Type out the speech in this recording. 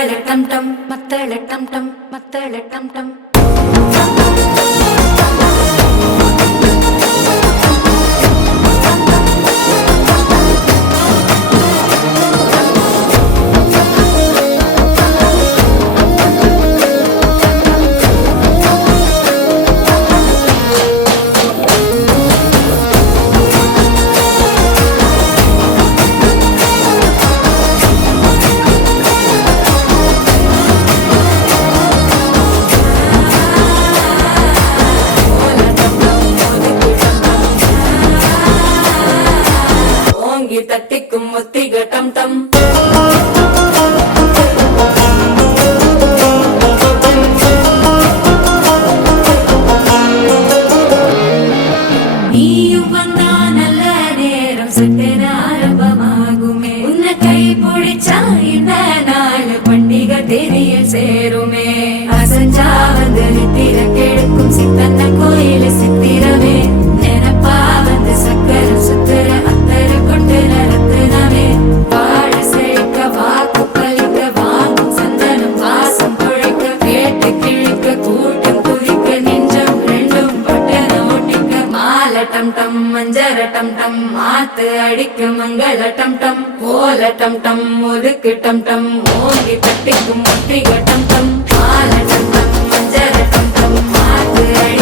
டம் டம் மத்தள டம் டம் மத்தள டம் டம் தட்டிக்கும் முத்திக டம் டம் நீயும் வந்தா நல்ல நேரம் சட்டென ஆரம்பமாகுமே உன்னை கை பிடிச்சா இந்த நாள் பண்டிகை தேதியில் சேருமே அசஞ்சா வந்து நித்திர கெடுக்கும் சித்தன்ன கோயில சித்திரமே நினப்பா வந்து சக்கரம் சுத்துற அத்தர கொண்டு நடத்துனவே வாழ செழிக்க வாக்கு பலிக்க வாங்கும் சந்தனம் வாசம் குழைக்க கேட்டு கிழிக்க கூட்டம் குதிக்க நெஞ்சம் ரெண்டும் பட்டன ஓட்டிக்க மால டம் டம் மஞ்சர டம் டம் மாத்து அடிக்க மங்கள டம் டம் கோல டம் டம் ஒதுக்கு டம் டம் ஓங்கி தட்டிக்கும் முத்திக டம் டம் மால டம் டம் மஞ்சர டம் டம் மாத்து அடி